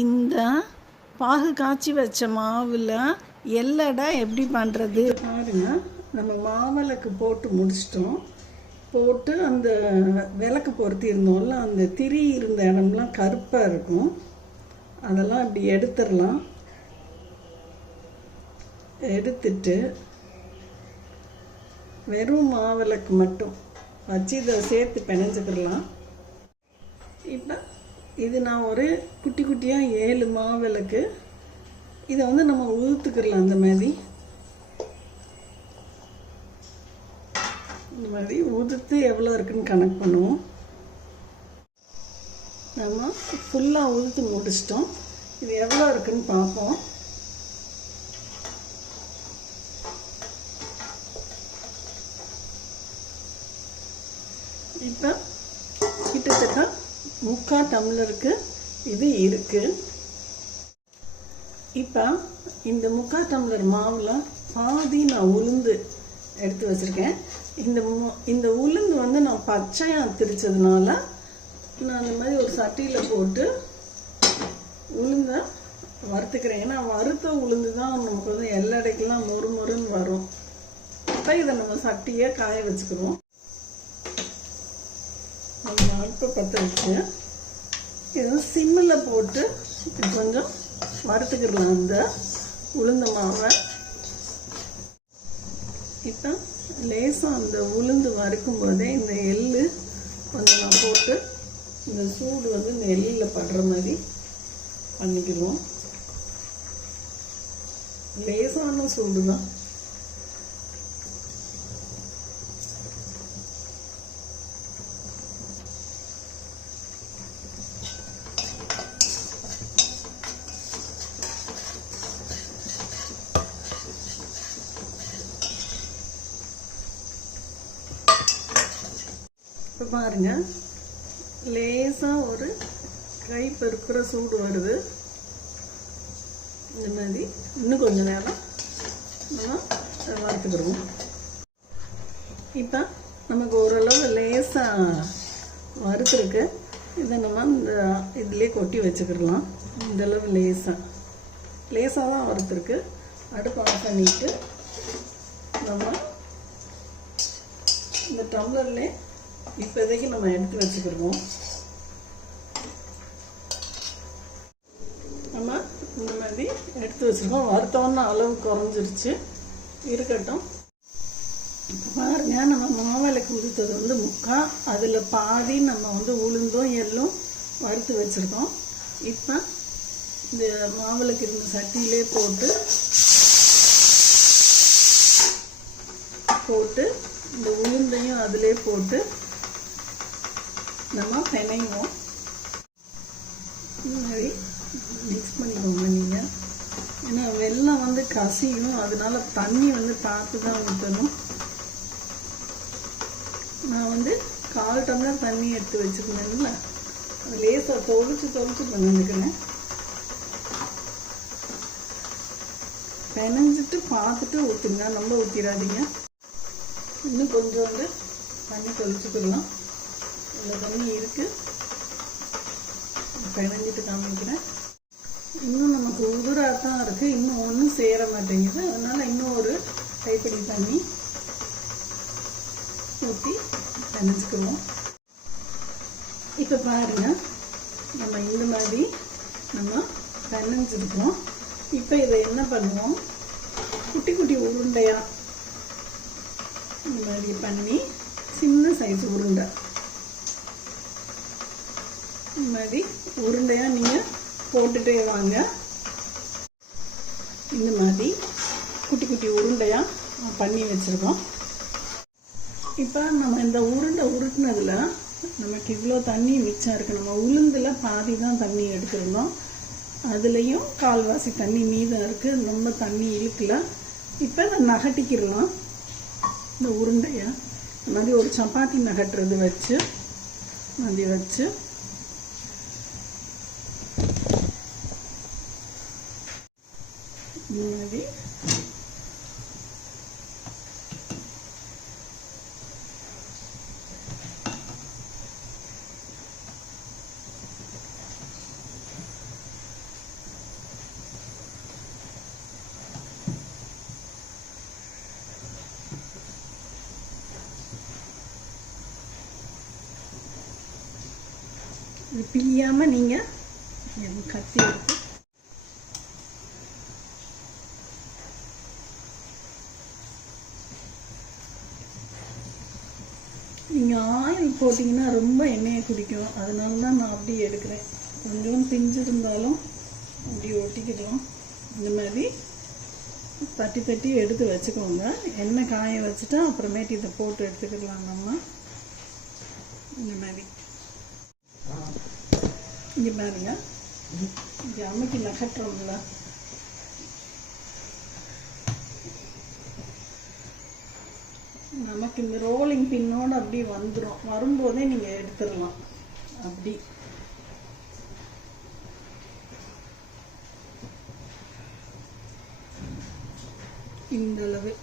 இந்த பாகு காய்ச்சி வச்ச மாவில் எல்லடை எப்படி பண்ணுறது பாருங்க. நம்ம மாவிளக்கு போட்டு முடிச்சிட்டோம். போட்டு அந்த விளக்கு பொருத்தி இருந்தோம்ல, அந்த திரி இருந்த இடம்லாம் கருப்பாக இருக்கும். அதெல்லாம் இப்படி எடுத்துடலாம். எடுத்துட்டு வெறும் மாவிளக்கு மட்டும் வச்சு இதை சேர்த்து பிணைஞ்சுக்கிடலாம். இப்போ இது நான் ஒரு குட்டி குட்டியாக 7 மாவிளக்கு இதை வந்து நம்ம உதுத்துக்கிடலாம். இந்த மாதிரி உதுத்து எவ்வளோ இருக்குன்னு கணக்கு பண்ணுவோம். நம்ம ஃபுல்லாக உதுத்து முடிச்சிட்டோம். இது எவ்வளோ இருக்குன்னு பார்ப்போம். இப்போ கிட்டத்தட்ட 3/4 டம்ளருக்கு இது இருக்குது. இப்போ இந்த 3/4 டம்ளர் மாவில் பாதி நான் உளுந்து எடுத்து வச்சுருக்கேன். இந்த உளுந்து வந்து நான் பச்சையாக திரிச்சதுனால நான் அந்த மாதிரி ஒரு சட்டியில் போட்டு உளுந்தை வறுத்துக்கிறேன். ஏன்னா வறுத்த உளுந்து தான் நமக்கு வந்து எல்லடைக்கெல்லாம் மொறுன்னு வரும். இப்போ இதை நம்ம சட்டியை காய வச்சுக்கிறோம். நம்ம அடுப்பை பற்ற வச்சு இதை சிம்மில் போட்டு கொஞ்சம் வறுத்துக்கிடலாம் இந்த உளுந்த மாவை. இப்போ லேசாக அந்த உளுந்து வறுக்கும் போதே இந்த எள்ளு கொஞ்சம் நான் போட்டு இந்த சூடு வந்து இந்த எள்ளில் படுற மாதிரி பண்ணிக்கிடுவோம். லேசான சூடு தான். இப்போ பாருங்கள், லேசாக ஒரு கை பெருக்கிற சூடு வருது. இந்த மாதிரி இன்னும் கொஞ்சம் நேரம் நம்ம வறுத்துக்கிடுவோம். இப்போ நமக்கு ஓரளவு லேசாக வறுத்துருக்கு. இதை நம்ம இந்த இதிலே கொட்டி வச்சுக்கிடலாம். இந்தளவு லேசாக தான் வறுத்துருக்கு. அடுப்பு ஆஃப் பண்ணிட்டு நம்ம இந்த டம்ளர்லே இப்போதைக்கு நம்ம எடுத்து வச்சுக்கிடுவோம். நம்ம இந்த மாதிரி எடுத்து வச்சுருக்கோம். வறுத்தோன்னா அளவு குறைஞ்சிருச்சு, இருக்கட்டும். பாருங்க, நம்ம மாவிளக்கு உதுத்தது வந்து 3/4, அதில் பாதி நம்ம வந்து உளுந்தும் எள்ளும் வறுத்து வச்சுருக்கோம். இப்போ இந்த மாவிளக்கு இருந்த சட்டியிலே போட்டு இந்த உளுந்தையும் அதிலே போட்டு நம்ம பிணைவோம். இந்த மாதிரி மிக்ஸ் பண்ணிக்கோங்க நீங்கள். ஏன்னா வெல்லம் வந்து கசியும், அதனால தண்ணி வந்து பார்த்து தான் ஊற்றணும். நான் வந்து 1/4 டம்ளர் தண்ணி எடுத்து வச்சுருந்தேன்ல, அது லேசாக தொளிச்சு பண்ணிக்கிறேன். பிணைஞ்சிட்டு பார்த்துட்டு ஊற்றுங்க, ரொம்ப ஊற்றிடாதீங்க. இன்னும் கொஞ்சோண்டு தண்ணி தொளிச்சுக்கலாம். இந்த தண்ணி இருக்குது, பிணைஞ்சிட்டு காமிக்கிறேன். இன்னும் நமக்கு உதிராக தான் இருக்குது, இன்னும் ஒன்றும் சேர மாட்டேங்குது. அதனால் இன்னும் ஒரு கைப்பிடி தண்ணி ஊற்றி பிணைஞ்சிக்குவோம். இப்போ பாருங்கள், நம்ம இந்த மாதிரி நம்ம பிணைஞ்சிருக்கோம். இப்போ இதை என்ன பண்ணுவோம், குட்டி குட்டி உருண்டையாக இந்த மாதிரி பண்ணி சின்ன சைஸ் உருண்டை இந்த மாதிரி உருண்டையாக நீங்கள் போட்டுட்டே வாங்க. இந்த மாதிரி குட்டி குட்டி உருண்டையாக பண்ணி வச்சுருக்கோம். இப்போ நம்ம இந்த உருண்டை உருட்டினதில் நமக்கு இவ்வளோ தண்ணி மிச்சம் இருக்குது. நம்ம உளுந்தில் பாதி தான் தண்ணி எடுத்துருந்தோம், அதுலேயும் 1/4 தண்ணி மீதம் இருக்குது. ரொம்ப தண்ணி இழுக்கல. இப்போ இதை நகட்டிக்கிடலாம். இந்த உருண்டையை இந்த மாதிரி ஒரு சப்பாத்தி நகட்டுறது வச்சு அப்படி வச்சு இந்த மாதிரி இது பிழியாமல் நீங்கள் கத்தி எடுத்து நீங்கள் ஆயில் போட்டிங்கன்னா ரொம்ப எண்ணெயை குடிக்கும். அதனால தான் நான் அப்படியே எடுக்கிறேன். கொஞ்சம் பிஞ்சு இருந்தாலும் அப்படி ஒட்டிக்கிடலாம். இந்த மாதிரி தட்டி தட்டி எடுத்து வச்சுக்கோங்க. எண்ணெய் காய வச்சுட்டா அப்புறமேட்டு இதை போட்டு எடுத்துக்கிடலாம். நம்ம இந்த மாதிரி இங்கே பாருங்க, இங்கே அம்மைக்கு நகட்டுறோம்ல, நமக்கு இந்த ரோலிங் பின்னோடு அப்படி வந்துடும். வரும்போதே நீங்கள் எடுத்துடலாம். அப்படி இந்த அளவு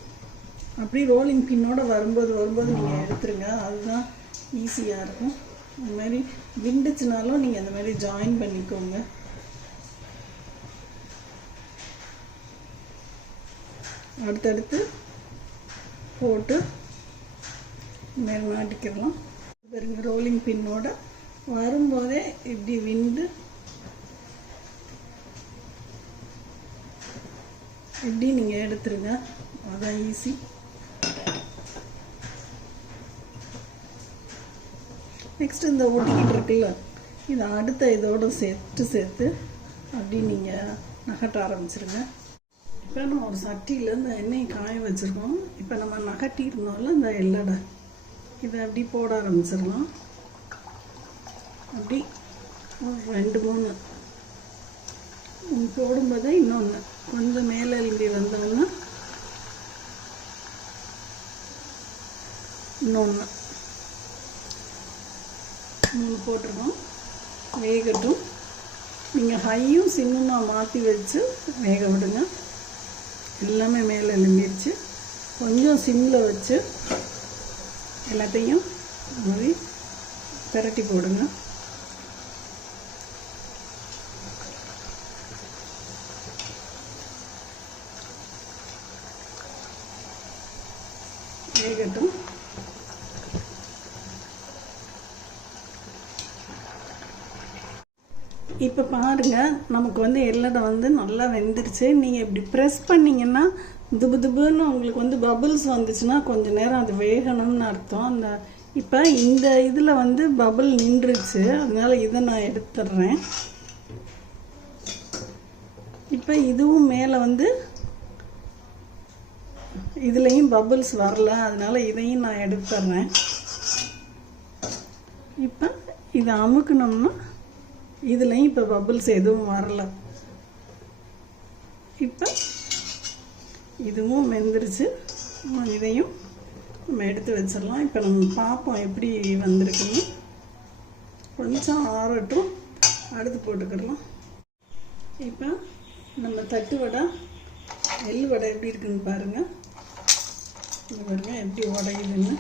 அப்படி ரோலிங் பின்னோட வரும்போது நீங்கள் எடுத்துருங்க. அதுதான் ஈஸியாக இருக்கும். இந்த மாதிரி விண்டுச்சுனாலும் நீங்கள் அந்த மாதிரி ஜாயின் பண்ணிக்கோங்க. அடுத்தடுத்து போட்டு மேலே மாட்டிக்கிடலாம். பாருங்க, ரோலிங் பின்னோட வரும்போதே இப்படி விண்டு இப்படி நீங்கள் எடுத்துருங்க. அதான் ஈஸி. நெக்ஸ்ட் இந்த ஒட்டிக்கிட்டு இருக்குல்ல, இதை அடுத்த இதோடு சேர்த்து அப்படி நீங்கள் நகட்ட ஆரம்பிச்சிருங்க. இப்போ நம்ம ஒரு சட்டியில் இந்த எண்ணெயை காய வச்சுருக்கோம். இப்போ நம்ம நகட்டி இருந்தோம்ல இந்த எல்லடை, இதை அப்படி போட ஆரம்பிச்சிடலாம். அப்படி ஒரு 2-3 போடும்போது இன்னொன்று கொஞ்சம் மேலே எழும்பி வந்தோன்னா இன்னொன்று 3 போட்டிருக்கோம். வேகட்டும். நீங்கள் ஹையும் சிம்முமா மாற்றி வச்சு வேக விடுங்க. எல்லாமே மேலே எழும்பிடுச்சு. கொஞ்சம் சிம்மில் வச்சு எல்லாத்தையும் மாதிரி பிரட்டி போடுங்க. வேகட்டும். இப்போ பாருங்கள், நமக்கு எல்லடை நல்லா வெந்துருச்சு. நீங்கள் இப்படி ப்ரெஸ் பண்ணிங்கன்னா துபுன்னு உங்களுக்கு பபுள்ஸ் வந்துச்சுன்னா கொஞ்சம் நேரம் அது வேகணும்னு அர்த்தம். அந்த இப்போ இந்த இதில் பபுள் நின்றுச்சு, அதனால இதை நான் எடுத்துடுறேன். இப்போ இதுவும் மேலே இதுலேயும் பபுள்ஸ் வரல, அதனால இதையும் நான் எடுத்துடுறேன். இப்போ இதை அமுக்கணும்னா இதுலேயும் இப்போ பபுள்ஸ் எதுவும் வரல. இப்போ இதுவும் வெந்துருச்சு. இதையும் நம்ம எடுத்து வச்சிடலாம். இப்போ நம்ம பார்ப்போம் எப்படி வந்திருக்குன்னு. கொஞ்சம் ஆறட்டும், அடுத்து போட்டுக்கிடலாம். இப்போ நம்ம தட்டு வடை, எள்ளு வடை எப்படி இருக்குன்னு பாருங்கள். இது பாருங்க எப்படி உடையுதுன்னு.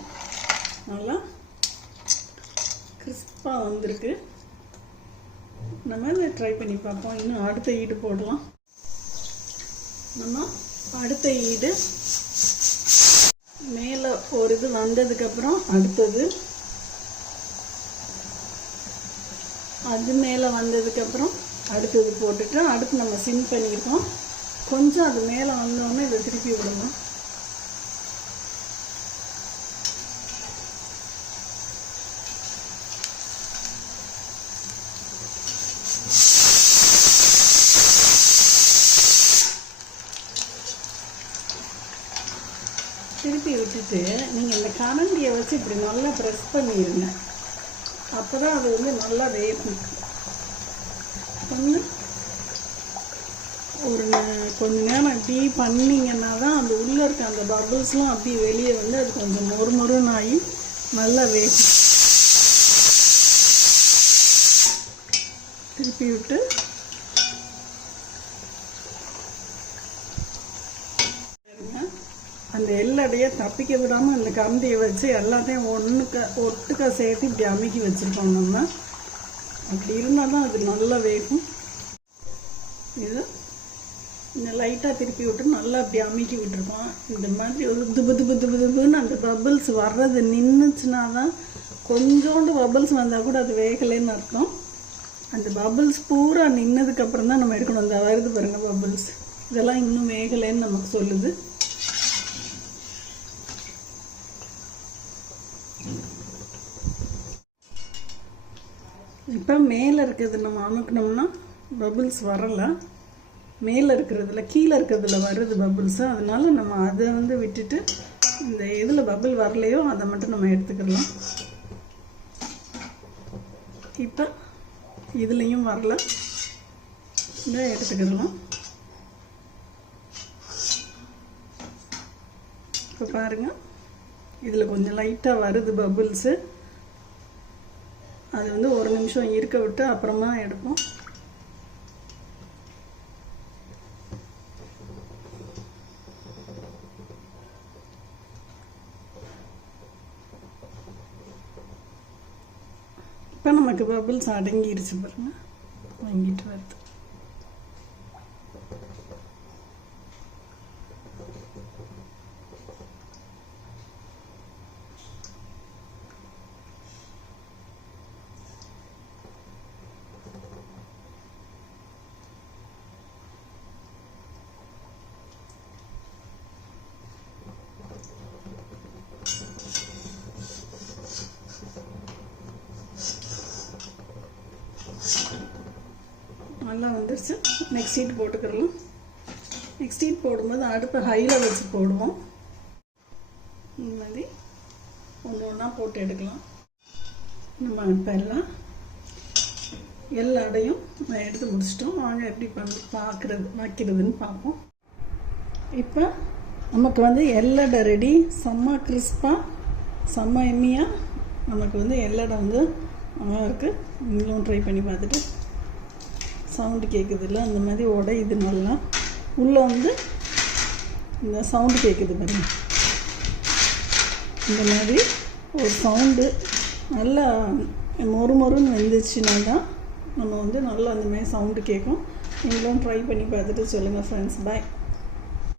நல்லா கிறிஸ்பாக வந்திருக்கு. நம்ம இதை ட்ரை பண்ணி பார்ப்போம். இன்னும் அடுத்த ஈடு போடலாம். நம்ம அடுத்த ஈடு மேலே ஒரு இது வந்ததுக்கப்புறம் அடுத்தது, அது மேலே வந்ததுக்கப்புறம் அடுத்தது போட்டுட்டு அடுத்து நம்ம சிம் பண்ணியிருக்கோம். கொஞ்சம் அது மேலே வந்தோடனே இதை திருப்பி விடணும். திருப்பி விட்டுட்டு நீங்கள் இந்த கரண்டியை வச்சு இப்படி நல்லா ப்ரெஸ் பண்ணிடுங்க. அப்போ தான் அது நல்லா வேகும். கொஞ்ச நேரம் இப்படி பண்ணிங்கன்னா தான் அந்த உள்ளே இருக்க அந்த பபுள்ஸ்லாம் அப்படி வெளியே அது கொஞ்சம் மொறுமொறுன்னு ஆகி நல்லா வேகும். திருப்பி விட்டு அந்த எல்லடையை தப்பிக்க விடாமல் அந்த கரண்டியை வச்சு எல்லாத்தையும் ஒட்டுக்கா சேர்த்து இப்படி அமுக்கி வச்சுருக்கோம். நம்ம அப்படி இருந்தால் தான் அது நல்லா வேகும். இது இந்த லைட்டாக திருப்பி விட்டு நல்லா அப்படி அமுக்கி விட்டுருக்கோம். இந்த மாதிரி ஒரு துபுன்னு அந்த பபுள்ஸ் வர்றது நின்றுச்சுன்னா தான், கொஞ்சோண்டு பபுள்ஸ் வந்தால் கூட அது வேகலைன்னு அர்த்தம். அந்த பபிள்ஸ் பூரா நின்னதுக்கப்புறம் தான் நம்ம எடுக்கணும். அந்த வருது பாருங்கள் பபிள்ஸ், இதெல்லாம் இன்னும் வேகலைன்னு நமக்கு சொல்லுது. இப்போ மேலே இருக்கிறது நம்ம அமுக்கணும்னா பபிள்ஸ் வரலை, மேலே இருக்கிறதுல கீழே இருக்கிறதுல வருது பபிள்ஸு. அதனால நம்ம அதை வந்து விட்டுட்டு இந்த எதில் பபிள் வரலையோ அதை மட்டும் நம்ம எடுத்துக்கலாம். இப்போ இதுலேயும் வரல, இதை எடுத்துக்கிடலாம். இப்போ பாருங்கள், இதில் கொஞ்சம் லைட்டாக வருது பபிள்ஸு. அது வந்து ஒரு நிமிஷம் இருக்க விட்டு அப்புறமா எடுப்போம். இப்போ நமக்கு பபிள்ஸ் அடங்கிருச்சு பாருங்க, வாங்கிட்டு வருது. நல்லா வந்துருச்சு. நெக்ஸ்ட் ஹீட் போட்டுக்கிறலாம். நெக்ஸ்ட் ஹீட் போடும்போது அடுப்பை ஹையில் வச்சு போடுவோம். இந்த மாதிரி ஒன்று ஒன்றா போட்டு எடுக்கலாம். நம்ம இப்போ எல்லாம் எல்லா அடையும் நான் எடுத்து முடிச்சிட்டோம். வாங்க எப்படி வைக்கிறதுன்னு பார்ப்போம். இப்போ நமக்கு வந்து எல்லடை ரெடி. செம்ம கிறிஸ்பாக செம்ம எம்மியாக நமக்கு வந்து எல்லடை வந்து நல்லா இருக்குது. நீங்களும் ட்ரை பண்ணி பார்த்துட்டு சவுண்டு கேட்குது இல்லை, அந்த மாதிரி உடையுது நல்லா. உள்ளே வந்து இந்த சவுண்டு கேட்குது பாருங்க, இந்த மாதிரி ஒரு சவுண்டு நல்லா மொறுமொறுன்னு வந்துச்சுன்னா தான் நம்ம வந்து நல்லா அந்த மாதிரி சவுண்டு கேட்கும். நீங்களும் ட்ரை பண்ணி பார்த்துட்டு சொல்லுங்கள் ஃப்ரெண்ட்ஸ். பாய்.